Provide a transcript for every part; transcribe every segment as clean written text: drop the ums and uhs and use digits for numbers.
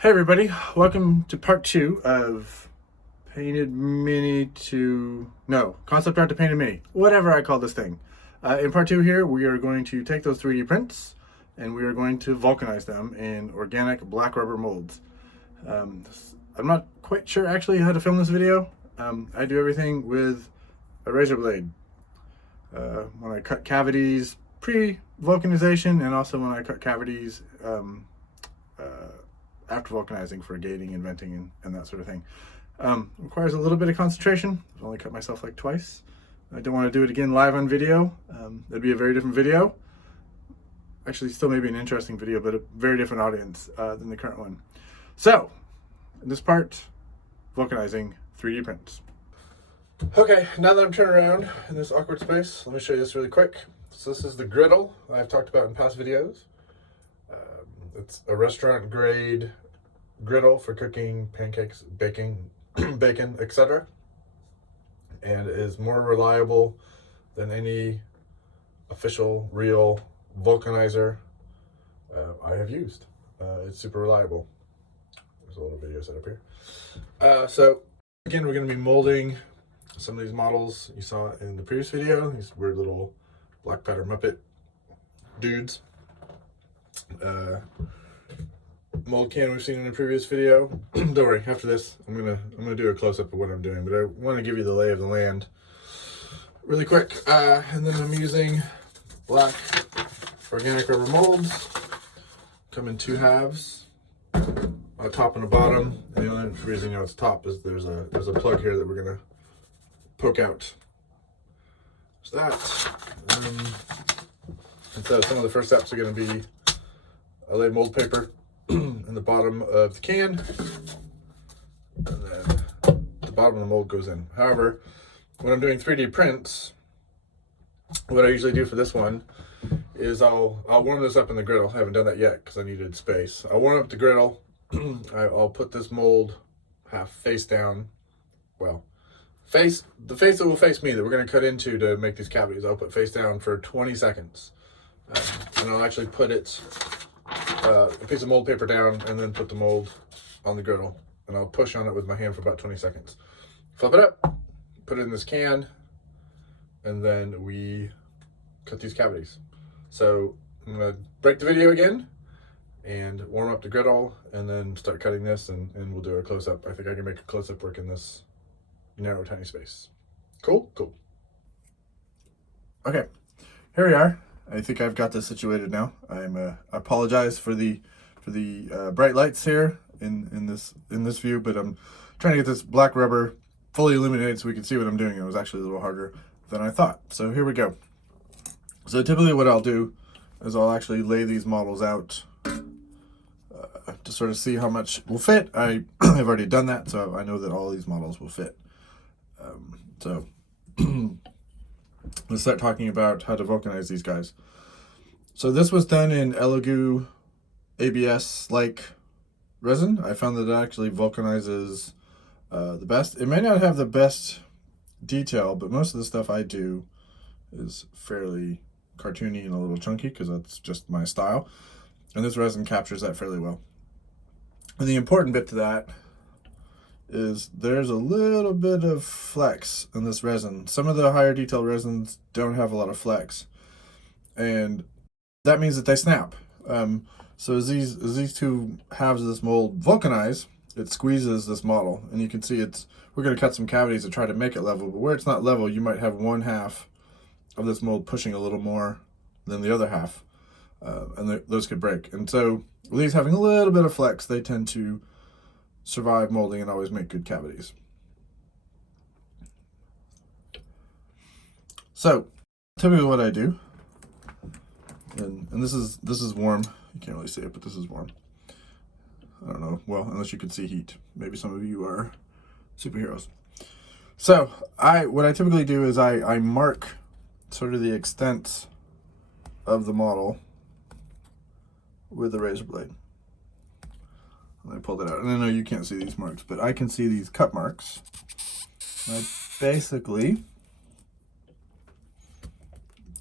Hey everybody, welcome to part 2 of Painted Mini to... no, Concept Art to Painted Mini, whatever I call this thing. In part 2 here, we are going to take those 3D prints and we are going to vulcanize them in organic black rubber molds. I'm not quite sure actually how to film this video. I do everything with a razor blade. When I cut cavities pre-vulcanization, and also when I cut cavities after vulcanizing for gating and venting and that sort of thing. Requires a little bit of concentration. I've only cut myself like twice. I don't want to do it again live on video. That'd be a very different video. Actually, still maybe an interesting video, but a very different audience than the current one. So, in this part, vulcanizing 3D prints. Okay, now that I'm turned around in this awkward space, let me show you this really quick. So this is the griddle I've talked about in past videos. It's a restaurant grade griddle for cooking pancakes, baking, bacon, etc. And it is more reliable than any official real vulcanizer I have used. It's super reliable. There's a little video set up here. So again, we're going to be molding some of these models you saw in the previous video. These weird little black powder Muppet dudes. Mold can we've seen in the previous video. Don't worry, after this I'm gonna do a close-up of what I'm doing, but I want to give you the lay of the land really quick. And then I'm using black organic rubber molds. Come in 2 halves, a top and a bottom. And the only reason you know it's top is there's a plug here that we're gonna poke out. So that. And so some of the first steps are going to be I lay mold paper in the bottom of the can, and then the bottom of the mold goes in. However, when I'm doing 3D prints, what I usually do for this one is I'll warm this up in the griddle. I haven't done that yet because I needed space. I'll warm up the griddle. I'll put this mold half face down. Well, the face that will face me that we're going to cut into to make these cavities, I'll put face down for 20 seconds. And I'll actually put a piece of mold paper down and then put the mold on the griddle, and I'll push on it with my hand for about 20 seconds. Flip it up, put it in this can, and then we cut these cavities. So I'm gonna break the video again and warm up the griddle and then start cutting this, and we'll do a close-up. I think I can make a close-up work in this narrow, tiny space. Cool? Cool. Okay, here we are. I think I've got this situated now. I apologize for the bright lights here in this view, but I'm trying to get this black rubber fully illuminated so we can see what I'm doing. It was actually a little harder than I thought. So here we go. So typically what I'll do is I'll actually lay these models out to sort of see how much will fit. I have already done that, so I know that all these models will fit. So let's start talking about how to vulcanize these guys. So this was done in Elegoo ABS-like resin. I found that it actually vulcanizes the best. It may not have the best detail, but most of the stuff I do is fairly cartoony and a little chunky because that's just my style. And this resin captures that fairly well. And the important bit to that is there's a little bit of flex in this resin. Some of the higher detail resins don't have a lot of flex, and that means that they snap. So as these 2 halves of this mold vulcanize, it squeezes this model, and you can see we're going to cut some cavities to try to make it level, but where it's not level, you might have one half of this mold pushing a little more than the other half, and those could break. And so with these having a little bit of flex, they tend to survive molding and always make good cavities. So typically what I do, and this is warm, you can't really see it, but this is warm. I don't know, well, unless you can see heat. Maybe some of you are superheroes. So what I typically do is I mark sort of the extent of the model with a razor blade. And I pulled it out, and I know you can't see these marks, but I can see these cut marks. I basically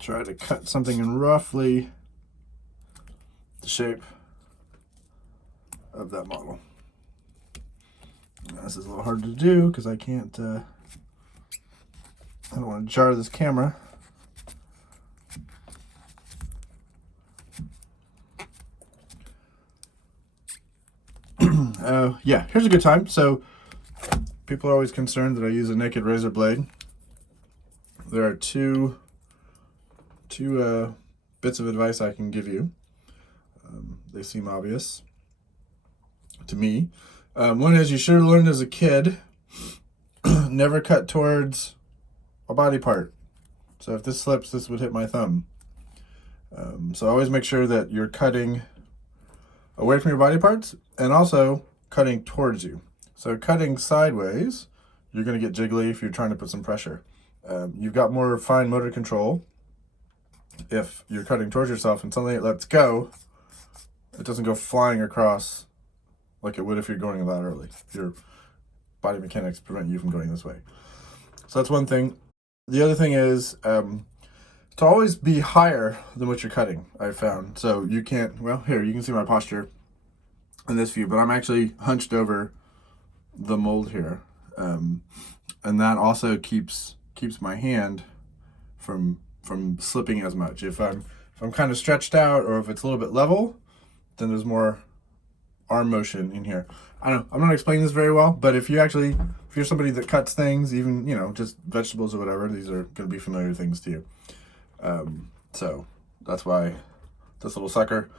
try to cut something in roughly the shape of that model. Now, this is a little hard to do because I can't, I don't want to jar this camera. Yeah, here's a good time. So people are always concerned that I use a naked razor blade. There are two bits of advice I can give you. They seem obvious to me. One is you should have learned as a kid, never cut towards a body part. So if this slips, this would hit my thumb. So always make sure that you're cutting away from your body parts and also cutting towards you. So cutting sideways, you're going to get jiggly if you're trying to put some pressure. You've got more fine motor control if you're cutting towards yourself and suddenly it lets go. It doesn't go flying across like it would if you're going laterally. Your body mechanics prevent you from going this way. So that's one thing. The other thing is to always be higher than what you're cutting, I've found. So you can't, well, here, you can see my posture in this view, but I'm actually hunched over the mold here. And that also keeps my hand from slipping as much. If I'm kind of stretched out or if it's a little bit level, then there's more arm motion in here. I don't know, I'm not explaining this very well, but if you're somebody that cuts things, even, you know, just vegetables or whatever, these are going to be familiar things to you. So that's why this little sucker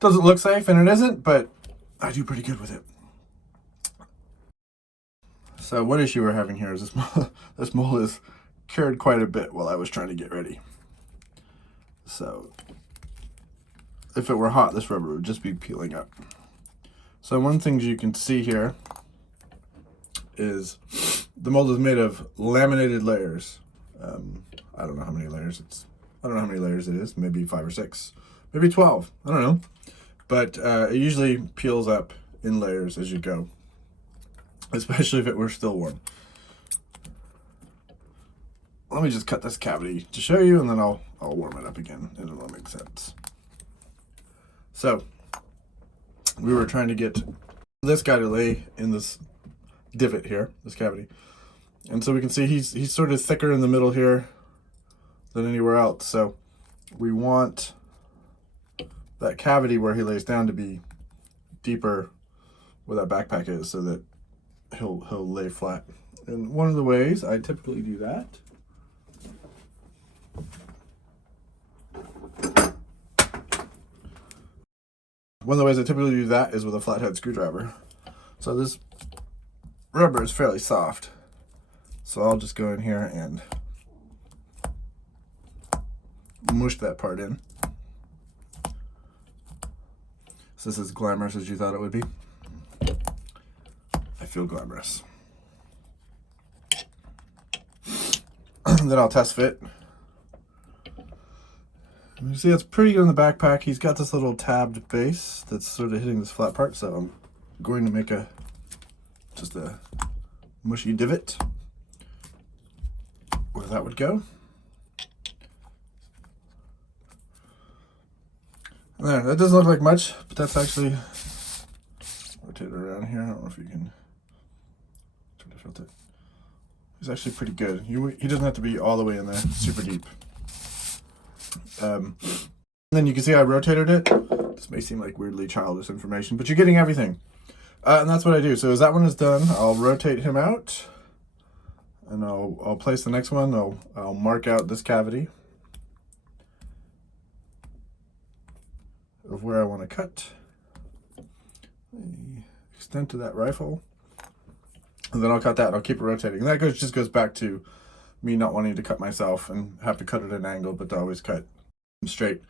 doesn't look safe, and it isn't, but I do pretty good with it. So one issue we're having here is this mold is cured quite a bit while I was trying to get ready. So if it were hot, this rubber would just be peeling up. So one thing you can see here is the mold is made of laminated layers. I don't know how many layers it is, maybe 5 or 6, maybe 12, I don't know. But it usually peels up in layers as you go, especially if it were still warm. Let me just cut this cavity to show you, and then I'll warm it up again, and it'll make sense. So we were trying to get this guy to lay in this divot here, this cavity. And so we can see he's sort of thicker in the middle here than anywhere else. So we want that cavity where he lays down to be deeper where that backpack is, so that he'll lay flat. And one of the ways I typically do that is with a flathead screwdriver. So this rubber is fairly soft, so I'll just go in here and mush that part in. So this is glamorous as you thought it would be. I feel glamorous. Then I'll test fit. You see it's pretty good in the backpack. He's got this little tabbed base that's sort of hitting this flat part, so I'm going to make just a mushy divot where that would go. There, that doesn't look like much, but that's actually, rotate it around here. I don't know if you can try to filter it. It's actually pretty good. He doesn't have to be all the way in there, super deep. And then you can see I rotated it. This may seem like weirdly childish information, but you're getting everything. And that's what I do. So as that one is done, I'll rotate him out, and I'll place the next one. I'll mark out this cavity of where I want to cut the extent of that rifle, and then I'll cut that and I'll keep it rotating. And that just goes back to me not wanting to cut myself and have to cut at an angle, but to always cut straight.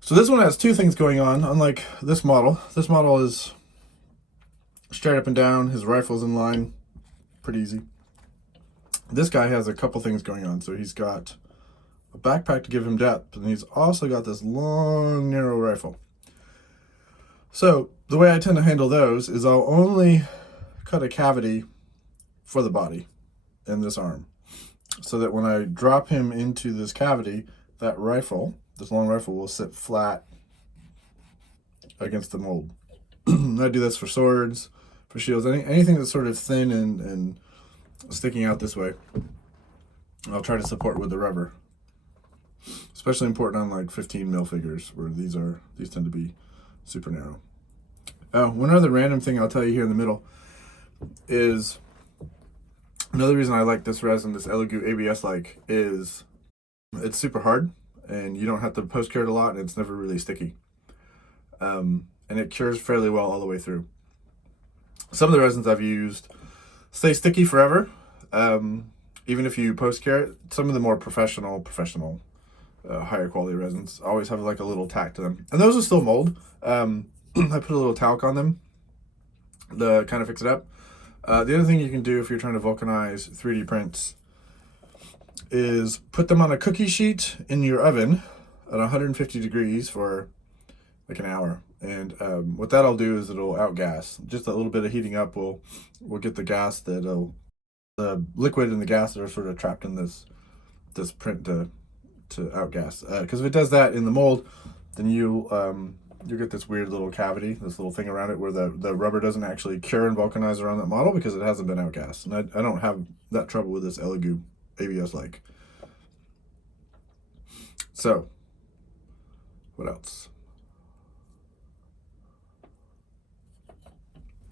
So this one has two things going on, unlike this model. This model is straight up and down, his rifle's in line, pretty easy. This guy has a couple things going on. So he's got a backpack to give him depth, and he's also got this long, narrow rifle. So the way I tend to handle those is I'll only cut a cavity for the body in this arm, so that when I drop him into this cavity, that rifle, this long rifle, will sit flat against the mold. I do this for swords, for shields, anything that's sort of thin and sticking out this way. I'll try to support with the rubber. Especially important on like 15 mil figures where these tend to be super narrow. Oh, one other random thing I'll tell you here in the middle is another reason I like this resin, this Elegoo ABS is it's super hard and you don't have to post cure it a lot and it's never really sticky. And it cures fairly well all the way through. Some of the resins I've used stay sticky forever, even if you post cure it. Some of the more professional, higher quality resins always have like a little tack to them, and those will still mold. I put a little talc on them to kind of fix it up. The other thing you can do if you're trying to vulcanize 3D prints is put them on a cookie sheet in your oven at 150 degrees for like an hour. And what that'll do is it'll outgas. Just a little bit of heating up will get the gas the liquid and the gas that are sort of trapped in this print to outgas. Because if it does that in the mold, then you get this weird little cavity, this little thing around it where the rubber doesn't actually cure and vulcanize around that model because it hasn't been outgassed. And I don't have that trouble with this Elegoo ABS . So, what else?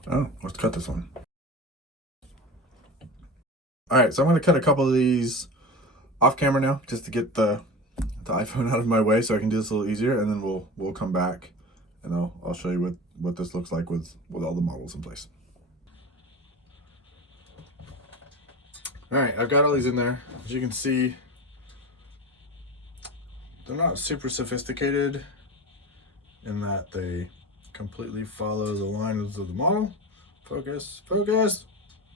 Oh, let's cut this one. All right, so I'm going to cut a couple of these off camera now, just to get the iPhone out of my way, so I can do this a little easier, and then we'll come back, and I'll show you what this looks like with all the models in place. All right, I've got all these in there. As you can see, they're not super sophisticated in that they completely follow the lines of the model. Focus, focus,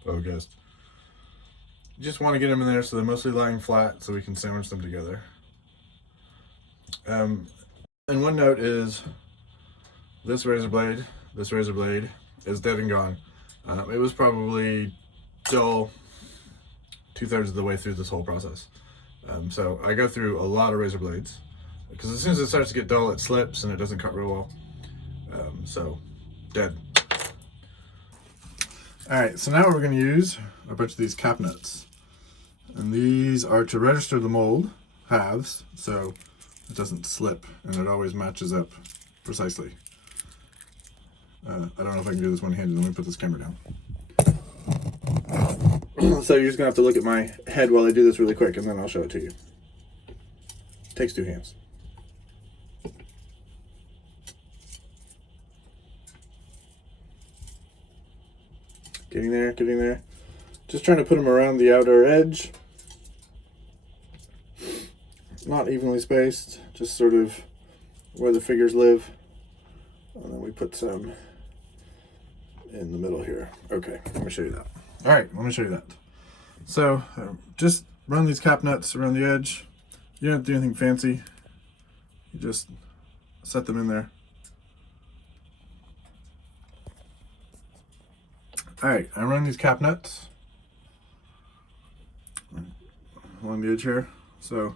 focus. You just want to get them in there so they're mostly lying flat so we can sandwich them together. And one note is this razor blade is dead and gone. It was probably dull 2/3 of the way through this whole process. So I go through a lot of razor blades because as soon as it starts to get dull, it slips and it doesn't cut real well. So dead. All right, so now we're going to use a bunch of these cap nuts, and these are to register the mold halves so it doesn't slip and it always matches up precisely. I don't know if I can do this one-handed. Let me put this camera down. So you're just gonna have to look at my head while I do this really quick, and then I'll show it to you. Takes 2 hands. Getting there, getting there. Just trying to put them around the outer edge. Not evenly spaced, just sort of where the figures live. And then we put some in the middle here. Okay, let me show you that. All right, let me show you that. So just run these cap nuts around the edge. You don't have to do anything fancy. You just set them in there. All right, I run these cap nuts along the edge here. So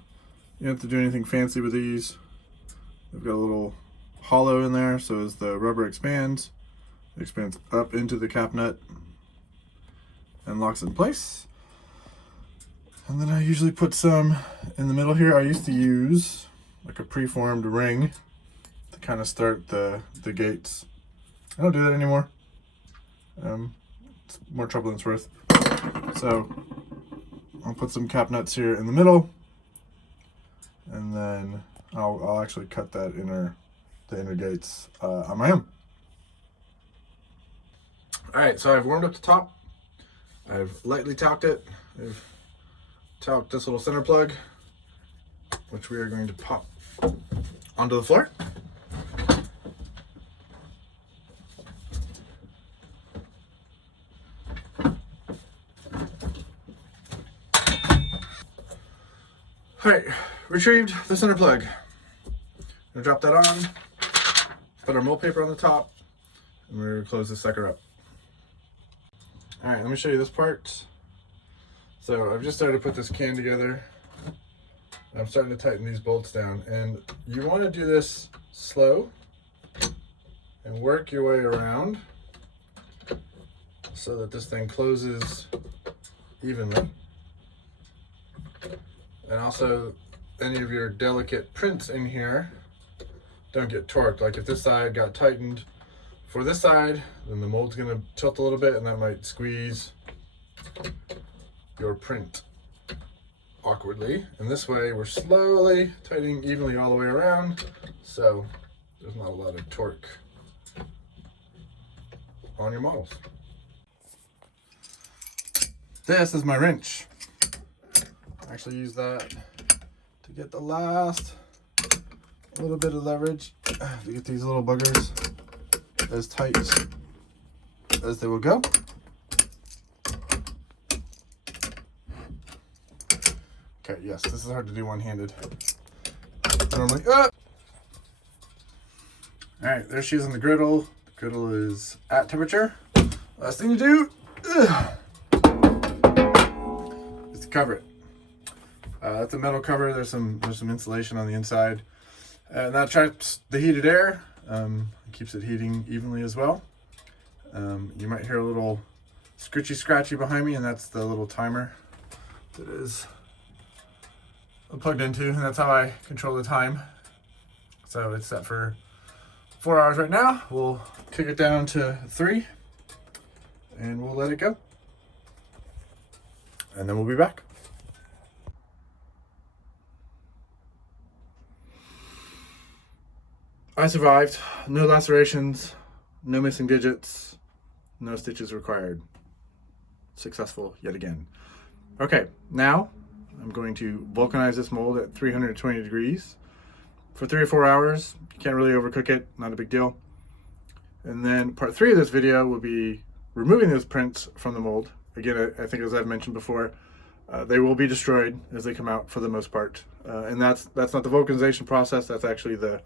you don't have to do anything fancy with these. They've got a little hollow in there, so as the rubber expands, it expands up into the cap nut and locks it in place. And then I usually put some in the middle here. I used to use like a preformed ring to kind of start the gates. I don't do that anymore. It's more trouble than it's worth. So I'll put some cap nuts here in the middle, and then I'll actually cut the inner gates on my own. All right, so I've warmed up the top. I've lightly talked it. I've talked this little center plug, which we are going to pop onto the floor. All right, retrieved the center plug. I'm gonna drop that on, put our mold paper on the top, and we're gonna close this sucker up. All right, let me show you this part. So I've just started to put this can together. I'm starting to tighten these bolts down, and you want to do this slow and work your way around so that this thing closes evenly. And also, any of your delicate prints in here don't get torqued. Like if this side got tightened for this side, then the mold's gonna tilt a little bit and that might squeeze your print awkwardly. And this way we're slowly tightening evenly all the way around, so there's not a lot of torque on your models. This is my wrench. I actually use that to get the last little bit of leverage to get these little buggers as tight as they will go. Okay, yes, this is hard to do one-handed. Normally, all right, there she is on the griddle. The griddle is at temperature. Last thing to do is to cover it. That's a metal cover. There's some insulation on the inside, and that traps the heated air. Keeps it heating evenly as well. You might hear a little scratchy behind me, and that's the little timer that is plugged into, and that's how I control the time. So it's set for 4 hours right now. We'll kick it down to 3, and we'll let it go, and then we'll be back. I survived. No lacerations, no missing digits, no stitches required. Successful yet again. Okay, now I'm going to vulcanize this mold at 320 degrees for 3 or 4 hours. You can't really overcook it, not a big deal. And then part 3 of this video will be removing those prints from the mold. Again, I think as I've mentioned before, they will be destroyed as they come out for the most part. And that's not the vulcanization process. That's actually the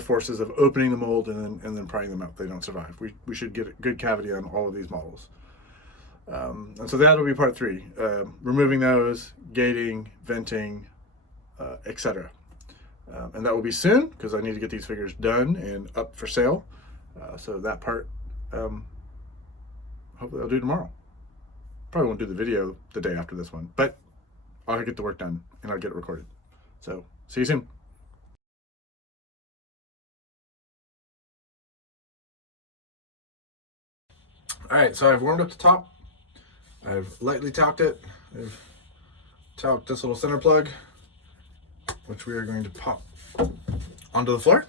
forces of opening the mold and then prying them out. They don't survive. We should get a good cavity on all of these models. And so that'll be part 3, removing those, gating, venting, etc. And that will be soon because I need to get these figures done and up for sale. So that part, hopefully I'll do tomorrow. Probably won't do the video the day after this one, but I'll get the work done and I'll get it recorded. So see you soon. All right, so I've warmed up the top. I've lightly talked it. I've talked this little center plug, which we are going to pop onto the floor.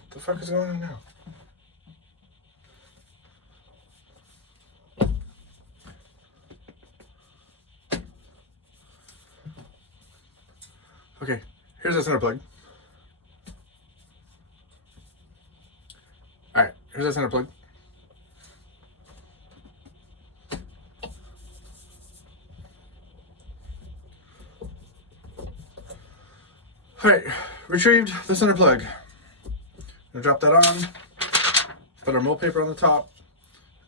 What the fuck is going on now? Okay, here's the center plug. All right, here's the center plug. All right, retrieved the center plug. I'm gonna drop that on, put our mold paper on the top,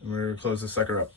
and we're gonna close this sucker up.